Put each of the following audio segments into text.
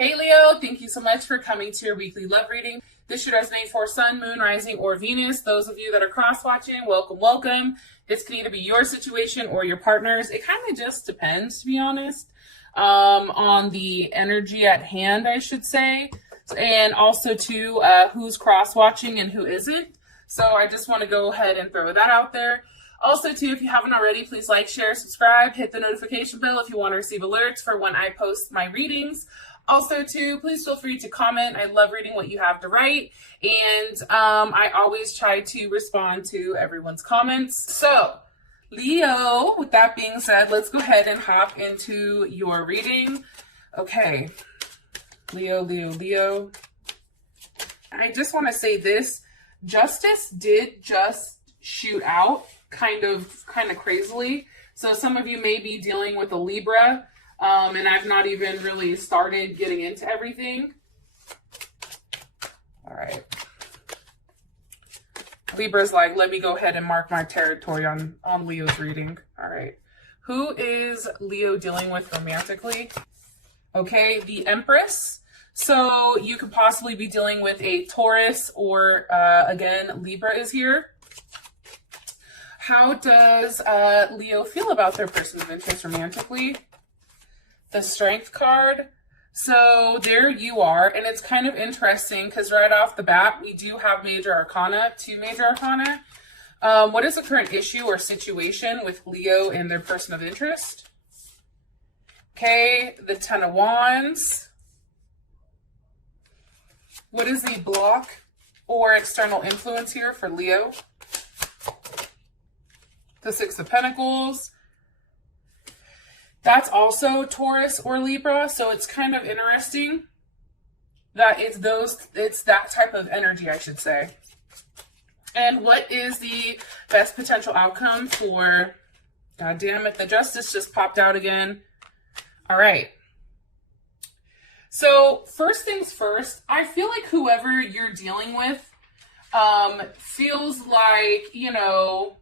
Hey Leo, thank you so much for coming to your weekly love reading. This should resonate for Sun, Moon, Rising, or Venus. Those of you that are cross-watching, welcome, welcome. This can either be your situation or your partner's. It kind of just depends, to be honest, on the energy at hand, I should say. And also, too, who's cross-watching and who isn't. So I just want to go ahead and throw that out there. Also, too, if you haven't already, please like, share, subscribe, hit the notification bell if you want to receive alerts for when I post my readings. Also, too, please feel free to comment. I love reading what you have to write. And I always try to respond to everyone's comments. So, Leo, with that being said, let's go ahead and hop into your reading. Okay. Leo, Leo, Leo. I just want to say this. Justice did just shoot out kind of crazily. So some of you may be dealing with a Libra. And I've not even really started getting into everything. All right. Libra's like, let me go ahead and mark my territory on Leo's reading. All right. Who is Leo dealing with romantically? Okay, the Empress. So you could possibly be dealing with a Taurus or, again, Libra is here. How does Leo feel about their person of interest romantically? The Strength card. So there you are. And it's kind of interesting because right off the bat, we do have major arcana, 2 major arcana. What is the current issue or situation with Leo and their person of interest? Okay, the 10 of Wands. What is the block or external influence here for Leo? The 6 of Pentacles. That's also Taurus or Libra, so it's kind of interesting that it's that type of energy, I should say. And what is the best potential outcome for, God damn it, the Justice just popped out again. All right. So first things first, I feel like whoever you're dealing with feels like, you know,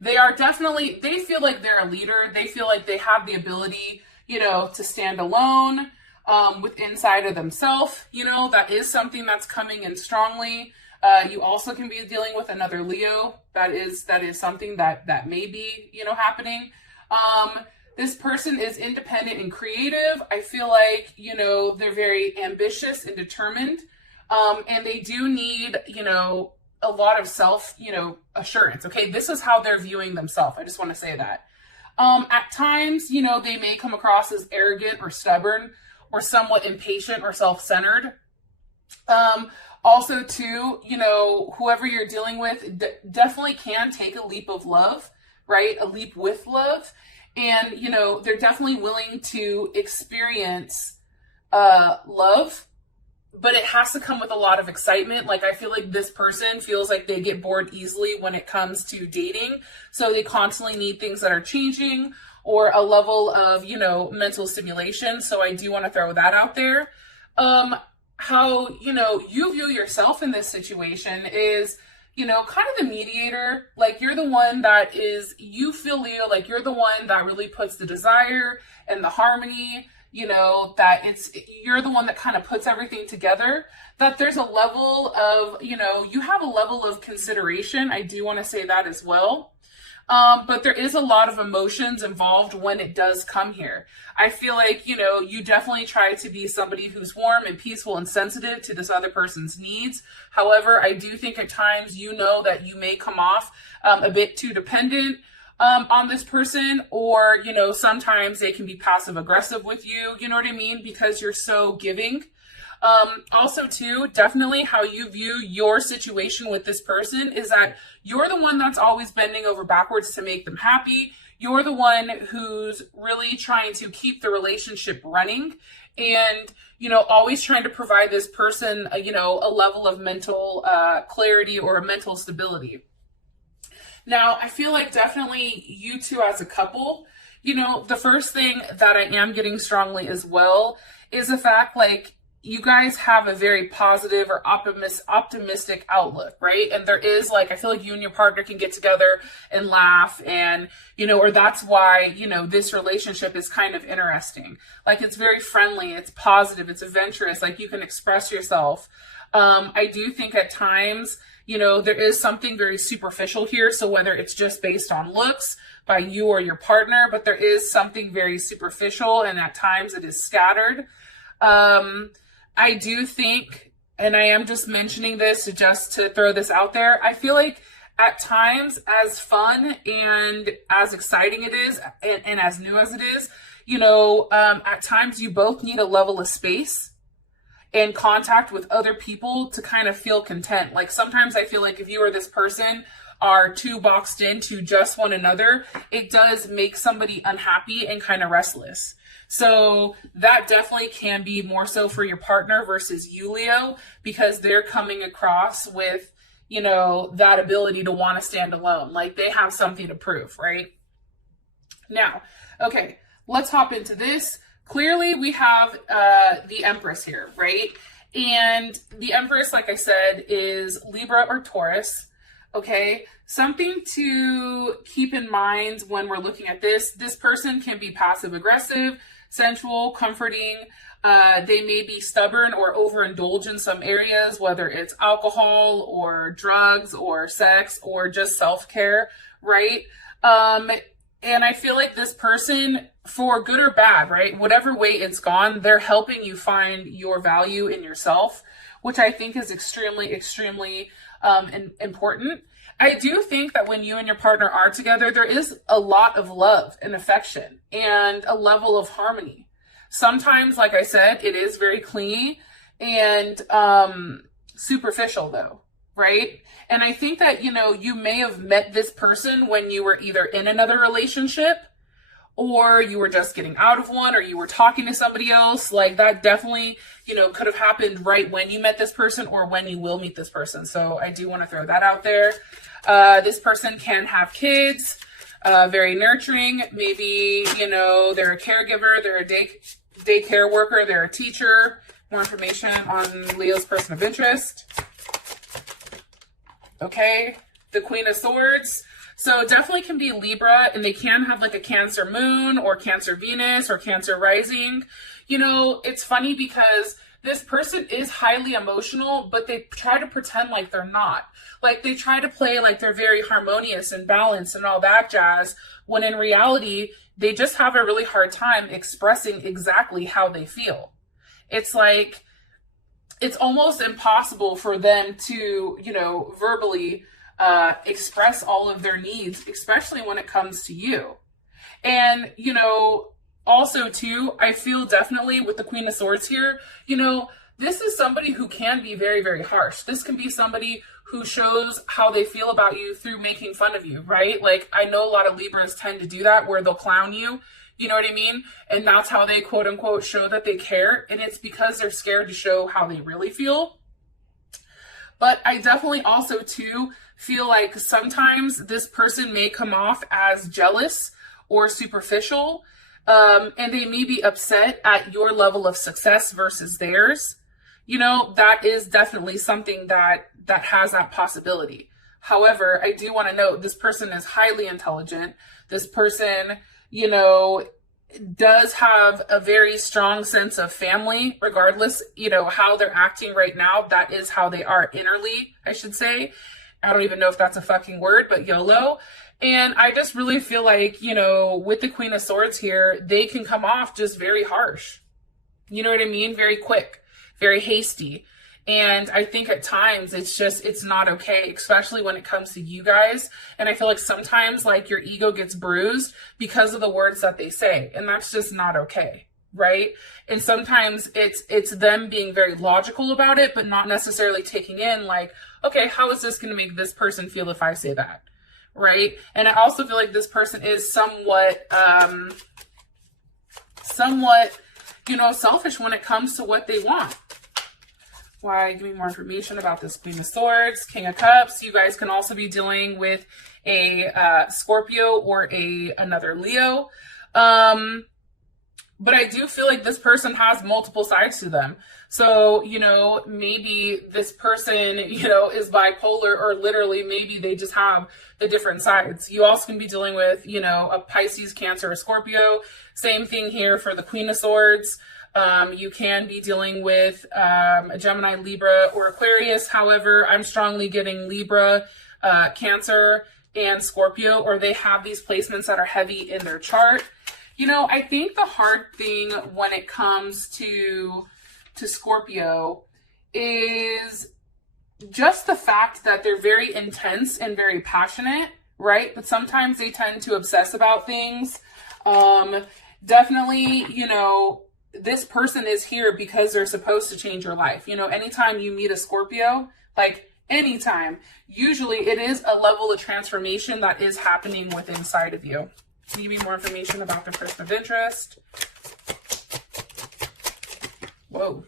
they feel like they're a leader. They feel like they have the ability, you know, to stand alone with inside of themselves. You know, that is something that's coming in strongly. You also can be dealing with another Leo. That is something that may be, you know, happening. This person is independent and creative. I feel like, you know, they're very ambitious and determined. And they do need, you know, a lot of self, you know, assurance. Okay, this is how they're viewing themselves. I just want to say that. At times, you know, they may come across as arrogant or stubborn or somewhat impatient or self-centered. Also, too, you know, whoever you're dealing with definitely can take a leap of love, right? A leap with love. And, you know, they're definitely willing to experience love. But it has to come with a lot of excitement. Like, I feel like this person feels like they get bored easily when it comes to dating. So they constantly need things that are changing or a level of, you know, mental stimulation. So I do want to throw that out there. How, you know, you view yourself in this situation is, you know, kind of the mediator. Like, you're the one that is, you feel, Leo, like you're the one that really puts the desire and the harmony, you know, that you're the one that kind of puts everything together, that there's a level of, you know, you have a level of consideration. I do want to say that as well. But there is a lot of emotions involved when it does come here. I feel like, you know, you definitely try to be somebody who's warm and peaceful and sensitive to this other person's needs. However, I do think at times, you know, that you may come off a bit too dependent on this person, or, you know, sometimes they can be passive aggressive with you, you know what I mean? Because you're so giving. Also too, definitely how you view your situation with this person is that you're the one that's always bending over backwards to make them happy. You're the one who's really trying to keep the relationship running and, you know, always trying to provide this person, you know, a level of mental clarity or mental stability. Now, I feel like definitely you two as a couple, you know, the first thing that I am getting strongly as well is the fact, like, you guys have a very positive or optimistic outlook, right? And there is like, I feel like you and your partner can get together and laugh and, or that's why, this relationship is kind of interesting. Like it's very friendly, it's positive, it's adventurous, like you can express yourself. I do think at times, there is something very superficial here. So whether it's just based on looks by you or your partner, but there is something very superficial and at times it is scattered. I do think, and I am just mentioning this just to throw this out there, I feel like at times, as fun and as exciting it is, and as new as it is, at times you both need a level of space and contact with other people to kind of feel content. Like sometimes I feel like if you or this person are too boxed into just one another, it does make somebody unhappy and kind of restless. So that definitely can be more so for your partner versus you, Leo, because they're coming across with, that ability to want to stand alone. Like they have something to prove, right? Now, okay, let's hop into this. Clearly we have the Empress here, right? And the Empress, like I said, is Libra or Taurus. Okay, something to keep in mind when we're looking at this person can be passive aggressive, sensual, comforting. They may be stubborn or overindulge in some areas, whether it's alcohol or drugs or sex or just self-care, right? And I feel like this person, for good or bad, right? Whatever way it's gone, they're helping you find your value in yourself, which I think is extremely, extremely important. I do think that when you and your partner are together, there is a lot of love and affection and a level of harmony. Sometimes, like I said, it is very clingy and superficial though, right? And I think that, you may have met this person when you were either in another relationship or you were just getting out of one, or you were talking to somebody else. Like that definitely, could have happened right when you met this person or when you will meet this person. So I do want to throw that out there. This person can have kids, very nurturing. Maybe, they're a caregiver, they're a daycare worker, they're a teacher. More information on Leo's person of interest. Okay, the Queen of Swords. So definitely can be Libra, and they can have like a Cancer moon or Cancer Venus or Cancer rising. It's funny because this person is highly emotional, but they try to pretend like they're not. Like they try to play like they're very harmonious and balanced and all that jazz, when in reality, they just have a really hard time expressing exactly how they feel. It's like, it's almost impossible for them to, verbally express all of their needs, especially when it comes to you. And, also too, I feel definitely with the Queen of Swords here, this is somebody who can be very, very harsh. This can be somebody who shows how they feel about you through making fun of you, right? Like I know a lot of Libras tend to do that where they'll clown you, you know what I mean? And that's how they quote unquote show that they care. And it's because they're scared to show how they really feel. But I definitely also too feel like sometimes this person may come off as jealous or superficial, and they may be upset at your level of success versus theirs. That is definitely something that has that possibility. However, I do want to note this person is highly intelligent. This person, does have a very strong sense of family, regardless, how they're acting right now. That is how they are innerly, I should say. I don't even know if that's a fucking word, but YOLO. And I just really feel like, with the Queen of Swords here, they can come off just very harsh. You know what I mean? Very quick, very hasty. And I think at times it's not okay, especially when it comes to you guys. And I feel like sometimes like your ego gets bruised because of the words that they say. And that's just not okay, right? And sometimes it's them being very logical about it, but not necessarily taking in like, okay, how is this going to make this person feel if I say that? Right? And I also feel like this person is somewhat, selfish when it comes to what they want. Why? Give me more information about this Queen of Swords, King of Cups. You guys can also be dealing with a Scorpio or another Leo. But I do feel like this person has multiple sides to them. So, you know, maybe this person, you know, is bipolar, or literally maybe they just have the different sides. You also can be dealing with, you know, a Pisces, Cancer, or Scorpio. Same thing here for the Queen of Swords. You can be dealing with a Gemini, Libra, or Aquarius. However, I'm strongly getting Libra, Cancer, and Scorpio, or they have these placements that are heavy in their chart. You know, I think the hard thing when it comes to Scorpio is just the fact that they're very intense and very passionate, right? But sometimes they tend to obsess about things. Definitely, you know, this person is here because they're supposed to change your life. You know, anytime you meet a Scorpio, like anytime, usually it is a level of transformation that is happening within inside of you. Give me more information about the person of interest. Whoa.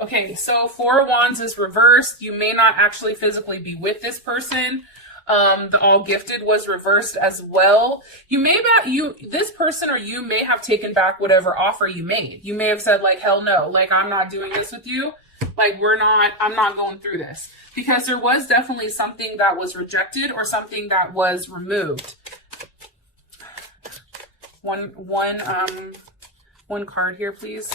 Okay, so Four of Wands is reversed. You may not actually physically be with this person. The All Gifted was reversed as well. This person or you may have taken back whatever offer you made. You may have said like, hell no, like I'm not doing this with you. Like I'm not going through this, because there was definitely something that was rejected or something that was removed. One card here, please.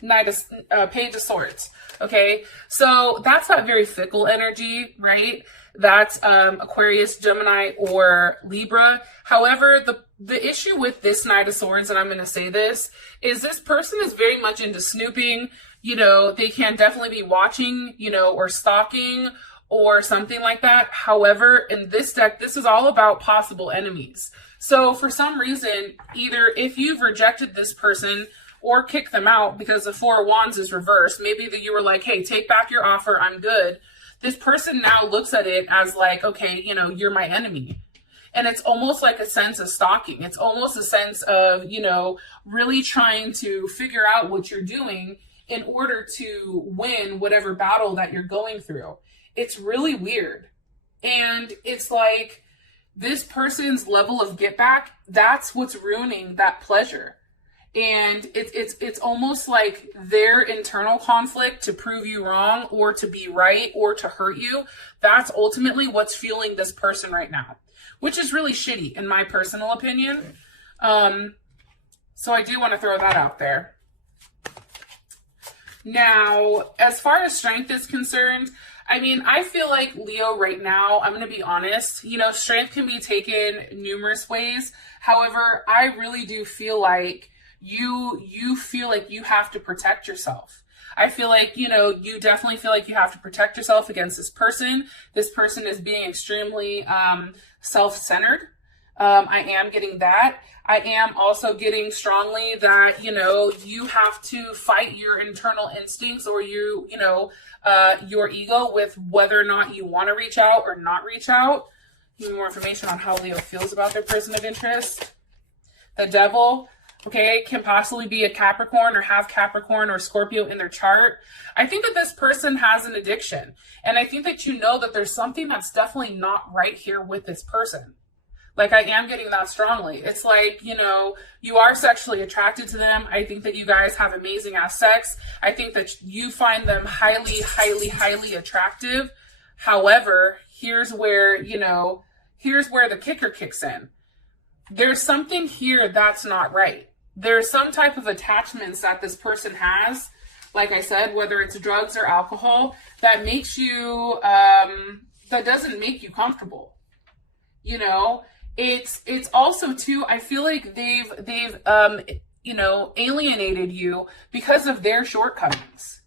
Page of Swords. Okay, so that's that very fickle energy, right? That's Aquarius, Gemini, or Libra. However, the issue with this Knight of Swords, and I'm going to say this, is this person is very much into snooping. You know, they can definitely be watching, you know, or stalking or something like that. However, in this deck, this is all about possible enemies. So for some reason, either if you've rejected this person or kicked them out because the Four of Wands is reversed, maybe that you were like, hey, take back your offer, I'm good. This person now looks at it as like, okay, you know, you're my enemy. And it's almost like a sense of stalking. It's almost a sense of, you know, really trying to figure out what you're doing in order to win whatever battle that you're going through. It's really weird. And it's like this person's level of get back, that's what's ruining that pleasure. And it's almost like their internal conflict to prove you wrong or to be right or to hurt you. That's ultimately what's fueling this person right now, which is really shitty in my personal opinion. So I do want to throw that out there. Now, as far as strength is concerned, I mean, I feel like Leo right now, I'm going to be honest, you know, strength can be taken numerous ways. However, I really do feel like you feel like you have to protect yourself. I feel like, you know, you definitely feel like you have to protect yourself against this person. This person is being extremely self-centered. I am getting that. I am also getting strongly that, you know, you have to fight your internal instincts or your ego with whether or not you want to reach out or not reach out. Give me more information on how Leo feels about their person of interest. The Devil, okay, can possibly be a Capricorn or have Capricorn or Scorpio in their chart. I think that this person has an addiction. And I think that you know that there's something that's definitely not right here with this person. Like, I am getting that strongly. It's like, you know, you are sexually attracted to them. I think that you guys have amazing ass sex. I think that you find them highly, highly, highly attractive. However, here's where the kicker kicks in. There's something here that's not right. There's some type of attachments that this person has, like I said, whether it's drugs or alcohol, that makes you, that doesn't make you comfortable. You know, it's also too, I feel like they've alienated you because of their shortcomings.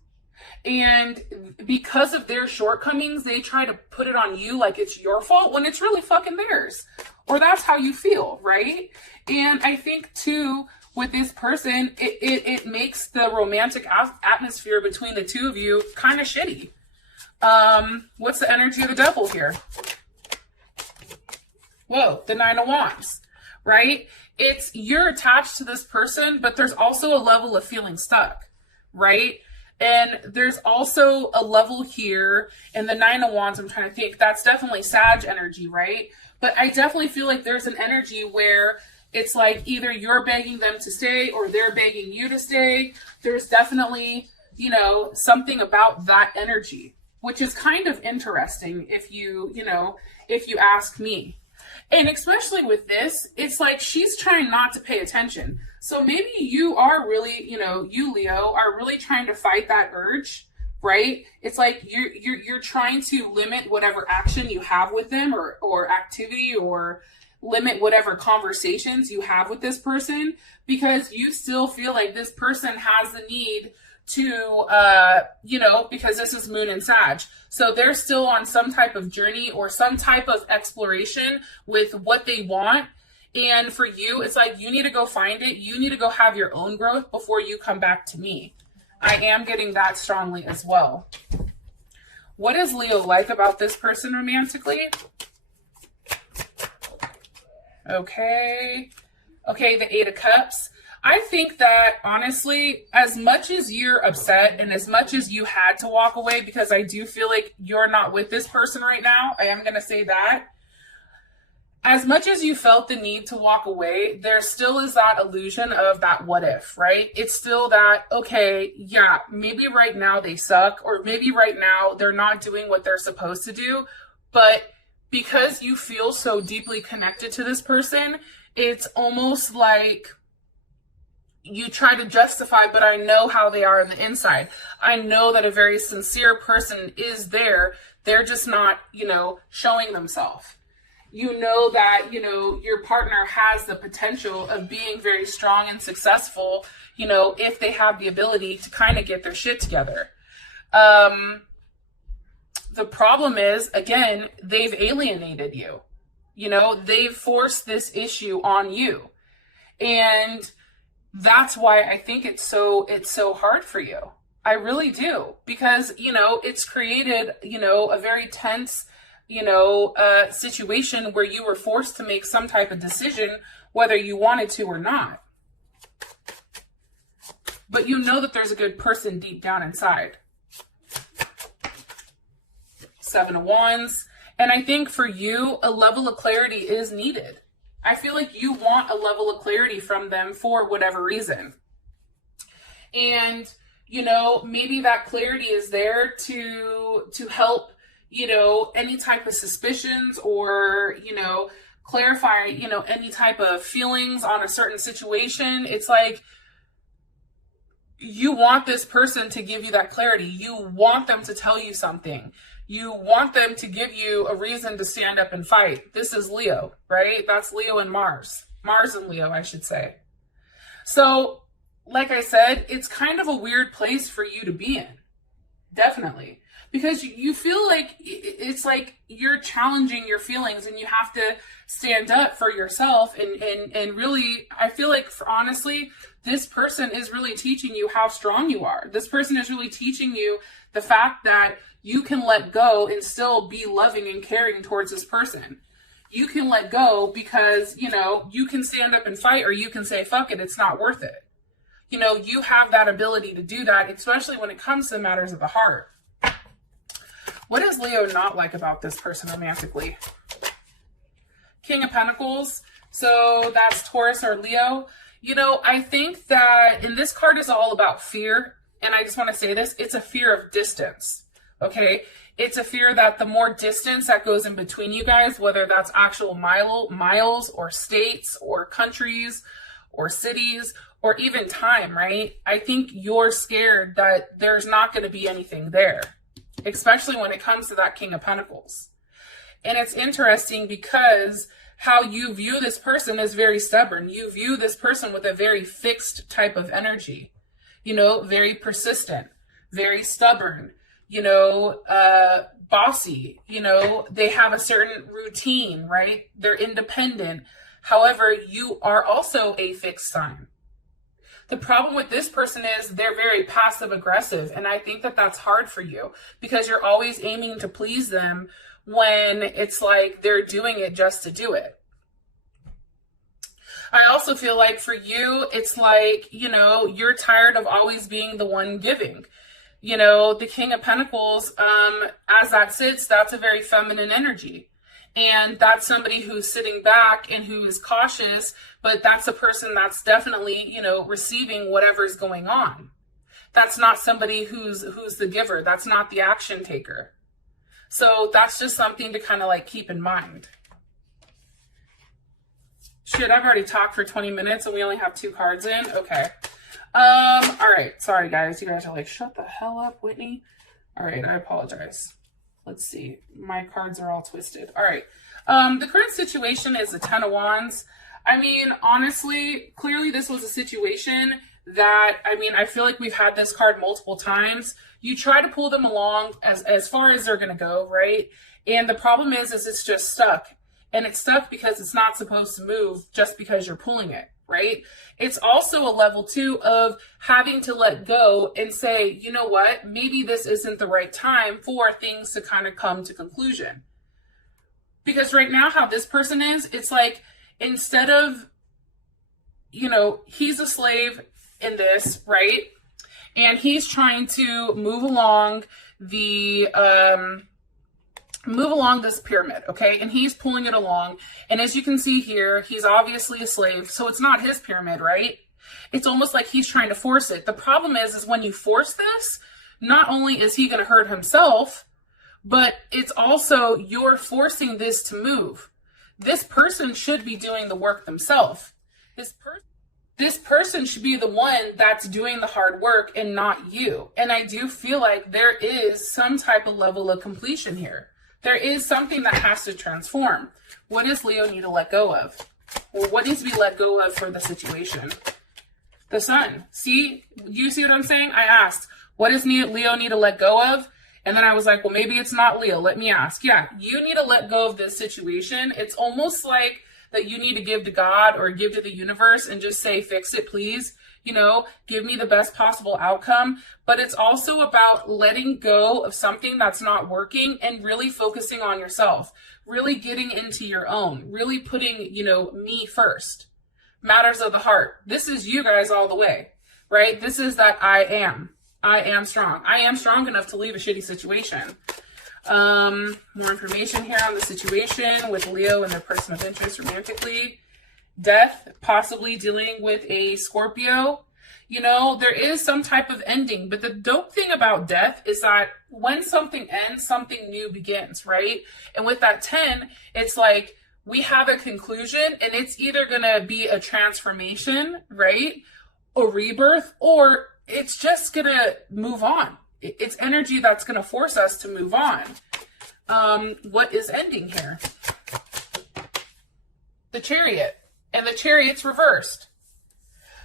And because of their shortcomings, they try to put it on you like it's your fault when it's really fucking theirs. Or that's how you feel, right? And I think too, with this person, it makes the romantic atmosphere between the two of you kind of shitty. What's the energy of the Devil here? Whoa, the Nine of Wands, right? It's you're attached to this person, but there's also a level of feeling stuck, right? And there's also a level here in the Nine of Wands, I'm trying to think, that's definitely Sag energy, right? But I definitely feel like there's an energy where It's like either you're begging them to stay or they're begging you to stay. There's definitely, you know, something about that energy, which is kind of interesting if you know, if you ask me. And especially with this, it's like she's trying not to pay attention. So maybe you are really, you know, you Leo are really trying to fight that urge, right? It's like you're trying to limit whatever action you have with them or activity, or limit whatever conversations you have with this person, because you still feel like this person has the need to, you know, because this is Moon and Sag. So they're still on some type of journey or some type of exploration with what they want. And for you, it's like you need to go find it. You need to go have your own growth before you come back to me. I am getting that strongly as well. What is Leo like about this person romantically? Okay. Okay, the Eight of Cups. I think that honestly, as much as you're upset and as much as you had to walk away, because I do feel like you're not with this person right now, I am going to say that. As much as you felt the need to walk away, there still is that illusion of that what if, right? It's still that, okay, yeah, maybe right now they suck, or maybe right now they're not doing what they're supposed to do, but because you feel so deeply connected to this person, it's almost like you try to justify, but I know how they are on the inside. I know that a very sincere person is there. They're just not, you know, showing themselves. You know that, you know, your partner has the potential of being very strong and successful, you know, if they have the ability to kind of get their shit together. The problem is, again, they've alienated you. You know, they've forced this issue on you. And that's why I think it's so hard for you. I really do. Because, you know, it's created, you know, a very tense, you know, situation where you were forced to make some type of decision, whether you wanted to or not. But you know that there's a good person deep down inside. Seven of Wands. And I think for you, a level of clarity is needed. I feel like you want a level of clarity from them for whatever reason. And, you know, maybe that clarity is there to help, you know, any type of suspicions, or, you know, clarify, you know, any type of feelings on a certain situation. It's like you want this person to give you that clarity. You want them to tell you something. You want them to give you a reason to stand up and fight. This is Leo, right? That's Leo and Mars. Mars and Leo, I should say. So, like I said, it's kind of a weird place for you to be in. Definitely. Because you feel like it's like you're challenging your feelings, and you have to stand up for yourself. And really, I feel like, honestly, this person is really teaching you how strong you are. This person is really teaching you the fact that you can let go and still be loving and caring towards this person. You can let go because, you know, you can stand up and fight, or you can say, fuck it, it's not worth it. You know, you have that ability to do that, especially when it comes to matters of the heart. What is Leo not like about this person romantically? King of Pentacles. So that's Taurus or Leo. You know, I think that, and this card is all about fear. And I just want to say this, it's a fear of distance. Okay. It's a fear that the more distance that goes in between you guys, whether that's actual miles or states or countries or cities or even time, right? I think you're scared that there's not going to be anything there, especially when it comes to that King of Pentacles. And it's interesting because how you view this person is very stubborn. You view this person with a very fixed type of energy, you know, very persistent, very stubborn, you know, bossy, you know, they have a certain routine, right? They're independent. However, you are also a fixed sign. The problem with this person is they're very passive aggressive. And I think that that's hard for you because you're always aiming to please them when it's like they're doing it just to do it. I also feel like for you, it's like, you know, you're tired of always being the one giving. You know, the King of Pentacles, as that sits, that's a very feminine energy. And that's somebody who's sitting back and who is cautious, but that's a person that's definitely, you know, receiving whatever's going on. That's not somebody who's the giver. That's not the action taker. So that's just something to kind of like keep in mind. Shit, I've already talked for 20 minutes and we only have 2 cards in. Okay. All right. Sorry, guys. You guys are like, shut the hell up, Whitney. All right. I apologize. Let's see. My cards are all twisted. All right. The current situation is the 10 of Wands. I mean, honestly, clearly this was a situation that, I mean, I feel like we've had this card multiple times. You try to pull them along as far as they're going to go, right? And the problem is it's just stuck. And it's stuck because it's not supposed to move just because you're pulling it, right? It's also a level 2 of having to let go and say, you know what, maybe this isn't the right time for things to kind of come to conclusion. Because right now how this person is, it's like, instead of, you know, he's a slave in this, right? And he's trying to move along this pyramid, okay? And he's pulling it along. And as you can see here, he's obviously a slave, so it's not his pyramid, right? It's almost like he's trying to force it. The problem is when you force this, not only is he going to hurt himself, but it's also you're forcing this to move. This person should be doing the work themselves. This person should be the one that's doing the hard work and not you. And I do feel like there is some type of level of completion here. There is something that has to transform. What does Leo need to let go of? Or what needs to be let go of for the situation? The Sun. See? You see what I'm saying? I asked, what does Leo need to let go of? And then I was like, well, maybe it's not Leo. Let me ask. Yeah, you need to let go of this situation. It's almost like that you need to give to God or give to the universe and just say, fix it, please. You know, give me the best possible outcome. But it's also about letting go of something that's not working and really focusing on yourself, really getting into your own, really putting, you know, me first. Matters of the heart. This is you guys all the way, right? This is that I am strong. I am strong enough to leave a shitty situation. More information here on the situation with Leo and their person of interest romantically. Death, possibly dealing with a Scorpio. You know, there is some type of ending, but the dope thing about death is that when something ends, something new begins, right? And with that 10, it's like we have a conclusion and it's either going to be a transformation, right? A rebirth, or it's just going to move on. It's energy that's going to force us to move on. What is ending here? The Chariot. And the Chariot's reversed.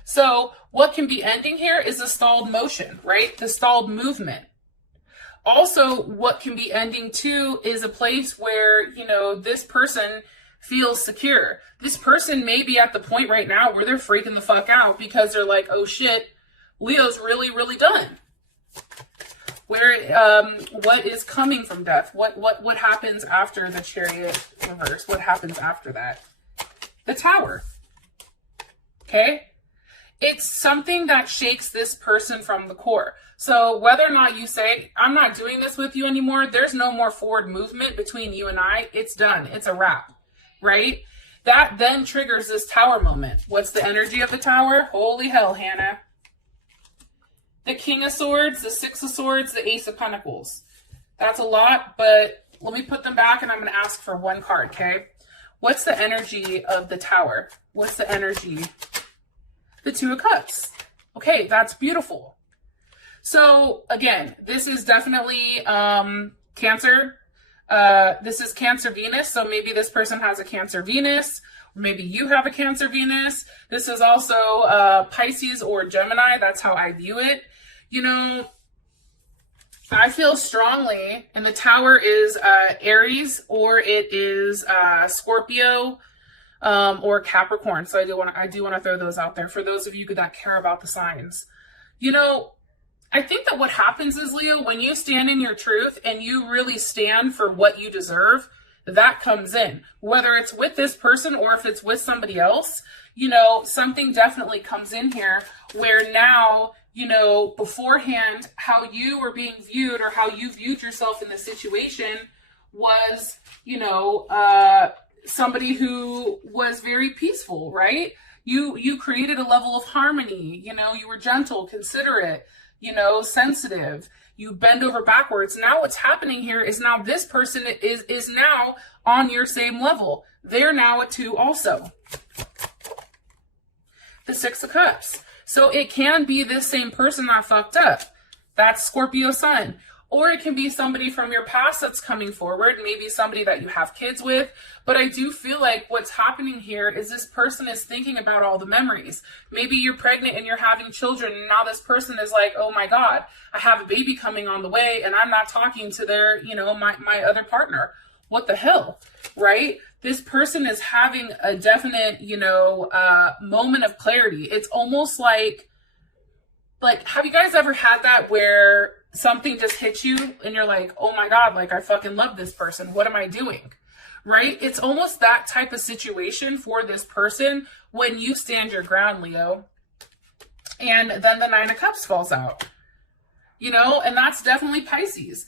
So what can be ending here is a stalled motion, right? The stalled movement. Also, what can be ending too is a place where, you know, this person feels secure. This person may be at the point right now where they're freaking the fuck out because they're like, oh shit, Leo's really, really done. What is coming from death? What happens after the Chariot reverse? What happens after that? The Tower. Okay? It's something that shakes this person from the core. So whether or not you say, I'm not doing this with you anymore, there's no more forward movement between you and I, it's done. It's a wrap, right? That then triggers this Tower moment. What's the energy of the Tower? Holy hell, Hannah. The King of Swords, the Six of Swords, the Ace of Pentacles. That's a lot, but let me put them back and I'm going to ask for one card, okay? What's the energy of the Tower? What's the energy? The Two of Cups. Okay, that's beautiful. So, again, this is definitely Cancer. This is Cancer Venus, so maybe this person has a Cancer Venus. Maybe you have a Cancer Venus. This is also Pisces or Gemini. That's how I view it. You know, I feel strongly, and the Tower is Aries, or it is Scorpio, or Capricorn. So I do want to throw those out there for those of you that care about the signs. You know, I think that what happens is, Leo, when you stand in your truth and you really stand for what you deserve, that comes in. Whether it's with this person or if it's with somebody else, you know, something definitely comes in here where now, you know, beforehand, how you were being viewed or how you viewed yourself in the situation was, you know, somebody who was very peaceful, right? You created a level of harmony, you know, you were gentle, considerate, you know, sensitive. You bend over backwards. Now what's happening here is now this person is now on your same level. They're now at 2 also. The 6 of Cups. So it can be this same person that fucked up. That's Scorpio Sun. Or it can be somebody from your past that's coming forward, maybe somebody that you have kids with. But I do feel like what's happening here is this person is thinking about all the memories. Maybe you're pregnant and you're having children, and now this person is like, oh my God, I have a baby coming on the way, and I'm not talking to their, you know, my other partner. What the hell, right? This person is having a definite, you know, moment of clarity. It's almost like, have you guys ever had that where something just hits you and you're like, oh my God, like I fucking love this person. What am I doing? Right? It's almost that type of situation for this person when you stand your ground, Leo. And then the 9 of Cups falls out, you know, and that's definitely Pisces.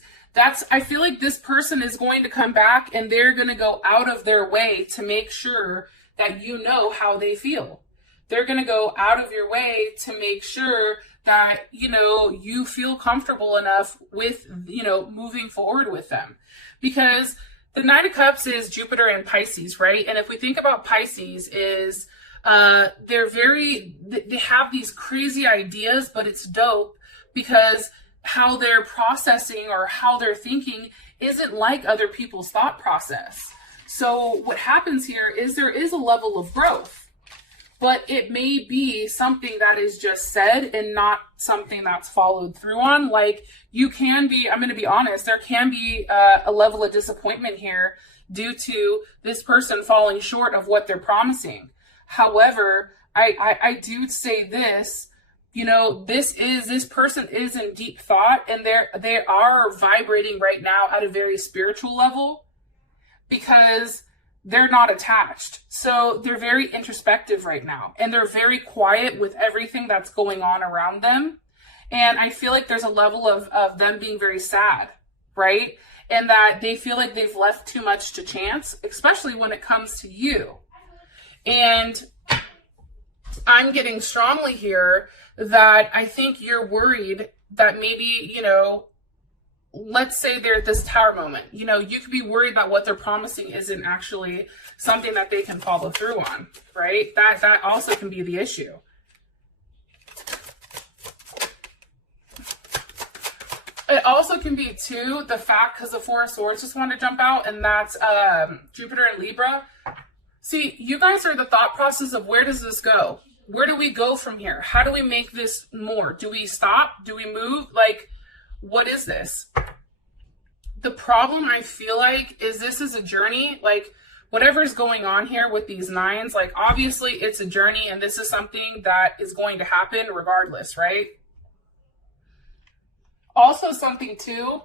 I feel like this person is going to come back and they're going to go out of their way to make sure that you know how they feel. They're going to go out of your way to make sure that, you know, you feel comfortable enough with, you know, moving forward with them. Because the 9 of Cups is Jupiter and Pisces, right? And if we think about Pisces is, they have these crazy ideas, but it's dope because how they're processing or how they're thinking isn't like other people's thought process. So what happens here is there is a level of growth, but it may be something that is just said and not something that's followed through on. Like you can be, I'm going to be honest, there can be a level of disappointment here due to this person falling short of what they're promising. However, I do say this, you know, this person is in deep thought, and they are vibrating right now at a very spiritual level because they're not attached. So they're very introspective right now, and they're very quiet with everything that's going on around them. And I feel like there's a level of them being very sad, right? And that they feel like they've left too much to chance, especially when it comes to you. And I'm getting strongly here that I think you're worried that maybe, you know, let's say they're at this tower moment, you know, you could be worried that what they're promising isn't actually something that they can follow through on, right? That also can be the issue. It also can be too the fact, because the 4 of Swords just want to jump out, and that's Jupiter and Libra. See, you guys are the thought process of where does this go? Where do we go from here? How do we make this more? Do we stop? Do we move? Like, what is this? The problem I feel like is this is a journey. Like, whatever's going on here with these 9s, like, obviously it's a journey, and this is something that is going to happen regardless, right? Also something too,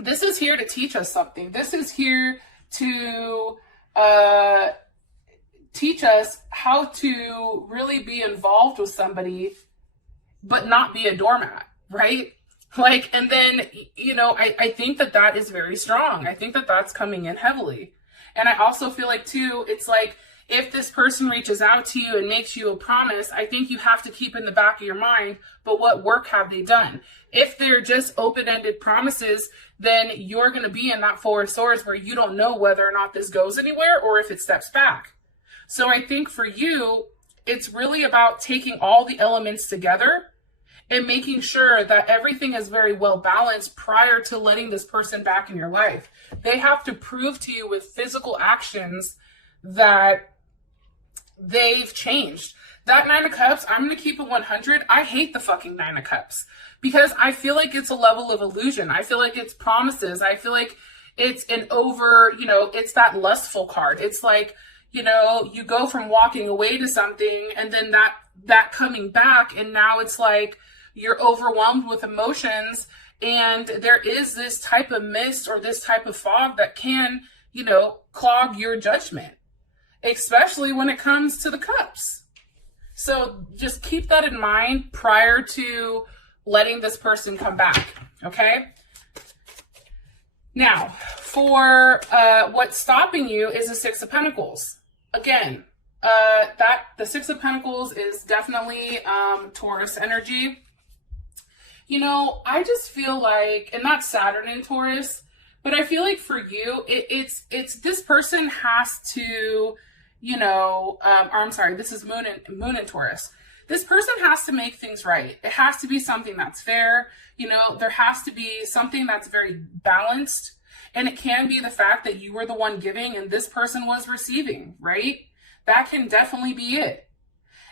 this is here to teach us something. This is here to teach us how to really be involved with somebody, but not be a doormat, right? Like, and then, you know, I think that is very strong. I think that that's coming in heavily. And I also feel like too, it's like, if this person reaches out to you and makes you a promise, I think you have to keep in the back of your mind, but what work have they done? If they're just open-ended promises, then you're going to be in that 4 of Swords where you don't know whether or not this goes anywhere or if it steps back. So I think for you, it's really about taking all the elements together and making sure that everything is very well balanced prior to letting this person back in your life. They have to prove to you with physical actions that they've changed. That 9 of Cups, I'm going to keep it 100. I hate the fucking 9 of Cups because I feel like it's a level of illusion. I feel like it's promises. I feel like it's an over, you know, it's that lustful card. It's like, you know, you go from walking away to something and then that coming back, and now it's like you're overwhelmed with emotions, and there is this type of mist or this type of fog that can, you know, clog your judgment, especially when it comes to the cups. So just keep that in mind prior to letting this person come back, okay? Now, for what's stopping you is the Six of Pentacles. Again, the Six of Pentacles is definitely Taurus energy. You know, I just feel like, and that's Saturn in Taurus, but I feel like for you, it's this person has to, you know, or I'm sorry, this is Moon in Taurus. This person has to make things right. It has to be something that's fair. You know, there has to be something that's very balanced. And it can be the fact that you were the one giving and this person was receiving, right? That can definitely be it.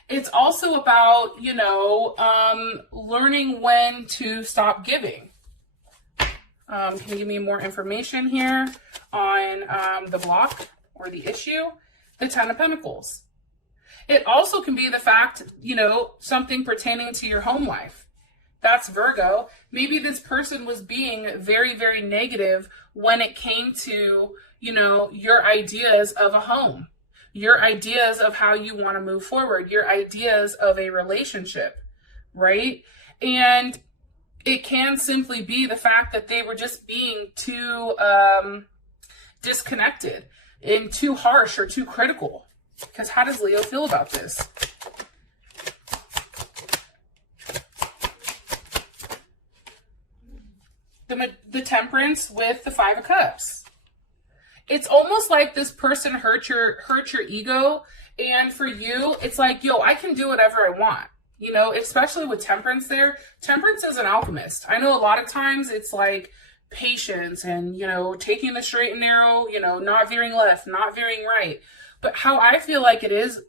It's also about, you know, learning when to stop giving. Can you give me more information here on the block or the issue? The Ten of Pentacles. It also can be the fact, you know, something pertaining to your home life. That's Virgo. Maybe this person was being very, very negative when it came to, you know, your ideas of a home, your ideas of how you want to move forward, your ideas of a relationship, right? And it can simply be the fact that they were just being too disconnected and too harsh or too critical. Because how does Leo feel about this? The Temperance with the Five of Cups. It's almost like this person hurt your ego, and for you, it's like, yo, I can do whatever I want. You know, especially with Temperance there. Temperance is an alchemist. I know a lot of times it's like patience and, you know, taking the straight and narrow, you know, not veering left, not veering right. But how I feel like it is,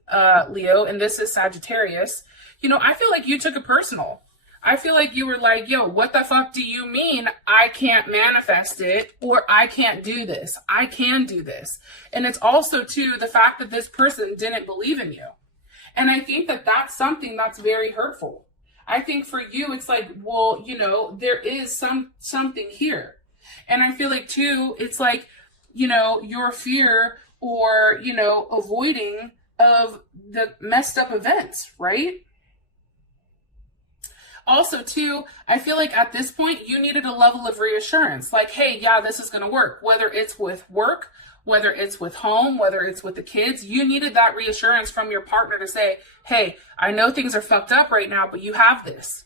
Leo, and this is Sagittarius, you know, I feel like you took it personal. I feel like you were like, yo, what the fuck do you mean I can't manifest it, or I can't do this? I can do this. And it's also, too, the fact that this person didn't believe in you. And I think that that's something that's very hurtful. I think for you, it's like, well, you know, there is something here. And I feel like, too, it's like, you know, your fear or, you know, avoiding of the messed up events, right? Also, too, I feel like at this point, you needed a level of reassurance. Like, hey, yeah, this is going to work. Whether it's with work, whether it's with home, whether it's with the kids, you needed that reassurance from your partner to say, hey, I know things are fucked up right now, but you have this.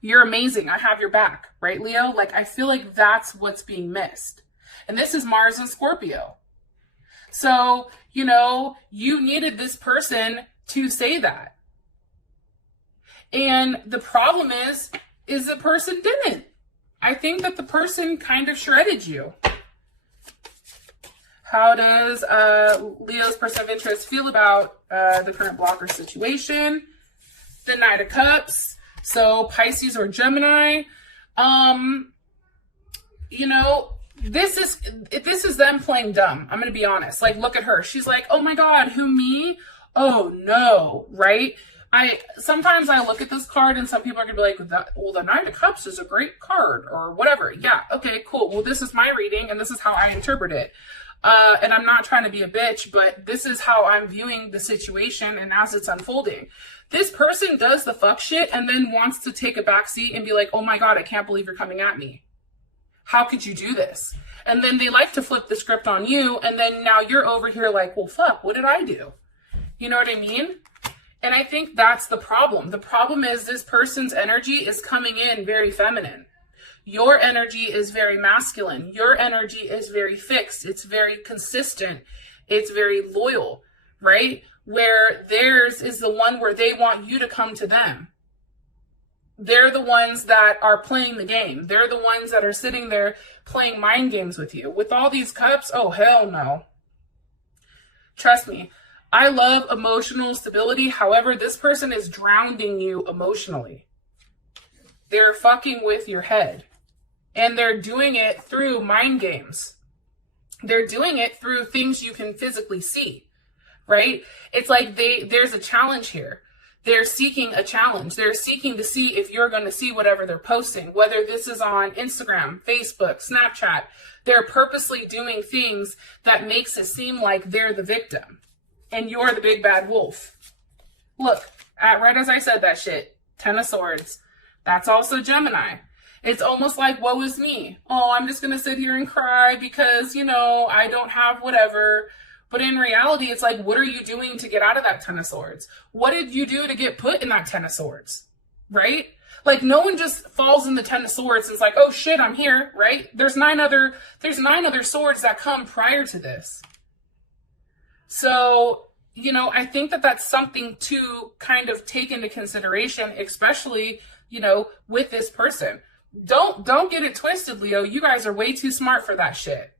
You're amazing. I have your back, right, Leo? Like, I feel like that's what's being missed. And this is Mars and Scorpio. So, you know, you needed this person to say that. And the problem is the person didn't. I think that the person kind of shredded you. How does Leo's person of interest feel about the current blocker situation? The Knight of Cups. So Pisces or Gemini. You know, this is them playing dumb. I'm going to be honest. Like, look at her. She's like, oh my God, who, me? Oh no, right? Sometimes I look at this card and some people are going to be like, well, the Knight of Cups is a great card or whatever. Yeah, okay, cool. Well, this is my reading and this is how I interpret it. And I'm not trying to be a bitch, but this is how I'm viewing the situation and as it's unfolding. This person does the fuck shit and then wants to take a backseat and be like, oh my God, I can't believe you're coming at me. How could you do this? And then they like to flip the script on you. And then now you're over here like, well, fuck, what did I do? You know what I mean? And I think that's the problem. The problem is this person's energy is coming in very feminine. Your energy is very masculine. Your energy is very fixed. It's very consistent. It's very loyal, right? Where theirs is the one where they want you to come to them. They're the ones that are playing the game. They're the ones that are sitting there playing mind games with you. With all these cups, oh, hell no. Trust me. I love emotional stability. However, this person is drowning you emotionally. They're fucking with your head. And they're doing it through mind games. They're doing it through things you can physically see, right? It's like there's a challenge here. They're seeking a challenge. They're seeking to see if you're going to see whatever they're posting, whether this is on Instagram, Facebook, Snapchat. They're purposely doing things that makes it seem like they're the victim. And you're the big bad wolf. Look, right as I said that shit, Ten of Swords. That's also Gemini. It's almost like, woe is me. Oh, I'm just going to sit here and cry because, you know, I don't have whatever. But in reality, it's like, what are you doing to get out of that 10 of swords? What did you do to get put in that 10 of swords? Right? Like, no one just falls in the 10 of swords and is like, oh shit, I'm here, right? There's nine other swords that come prior to this. So, you know, I think that that's something to kind of take into consideration, especially, you know, with this person. Don't get it twisted, Leo. You guys are way too smart for that shit.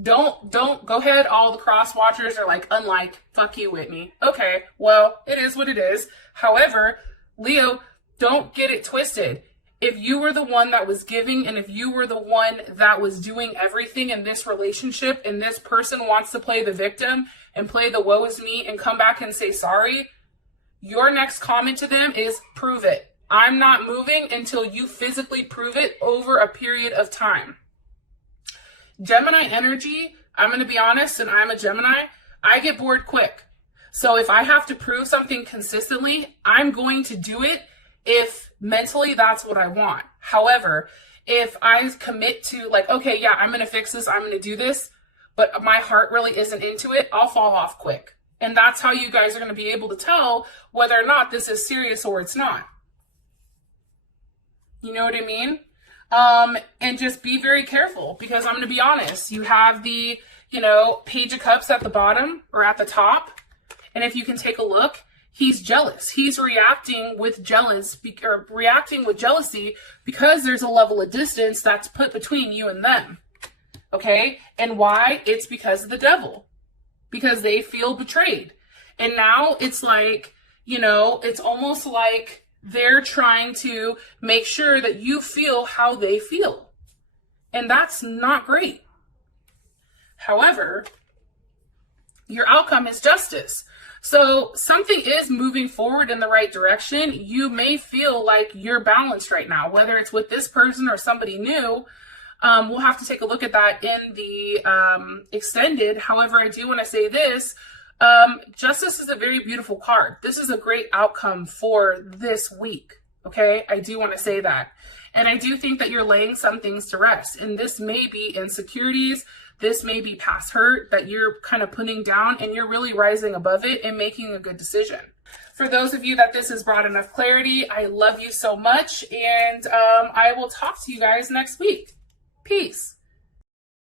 Don't go ahead. All the cross watchers are like, unlike, fuck you, Whitney. Okay, well, it is what it is. However, Leo, don't get it twisted. If you were the one that was giving and if you were the one that was doing everything in this relationship and this person wants to play the victim and play the woe is me and come back and say sorry, your next comment to them is prove it. I'm not moving until you physically prove it over a period of time. Gemini energy, I'm going to be honest, and I'm a Gemini, I get bored quick. So if I have to prove something consistently, I'm going to do it if mentally that's what I want. However, if I commit to like, okay, yeah, I'm going to fix this, I'm going to do this, but my heart really isn't into it, I'll fall off quick. And that's how you guys are going to be able to tell whether or not this is serious or it's not. You know what I mean? And just be very careful because I'm going to be honest. You have the, you know, Page of Cups at the bottom or at the top. And if you can take a look, he's jealous. He's reacting with jealousy because there's a level of distance that's put between you and them. Okay? And why? It's because of the devil. Because they feel betrayed. And now it's like, you know, it's almost like they're trying to make sure that you feel how they feel. And that's not great. However, your outcome is justice. So something is moving forward in the right direction. You may feel like you're balanced right now, whether it's with this person or somebody new. We'll have to take a look at that in the extended. However, I do want to say this. Justice is a very beautiful card. This is a great outcome for this week. Okay. I do want to say that. And I do think that you're laying some things to rest. And this may be insecurities. This may be past hurt that you're kind of putting down and you're really rising above it and making a good decision. For those of you that this has brought enough clarity, I love you so much. And I will talk to you guys next week. Peace.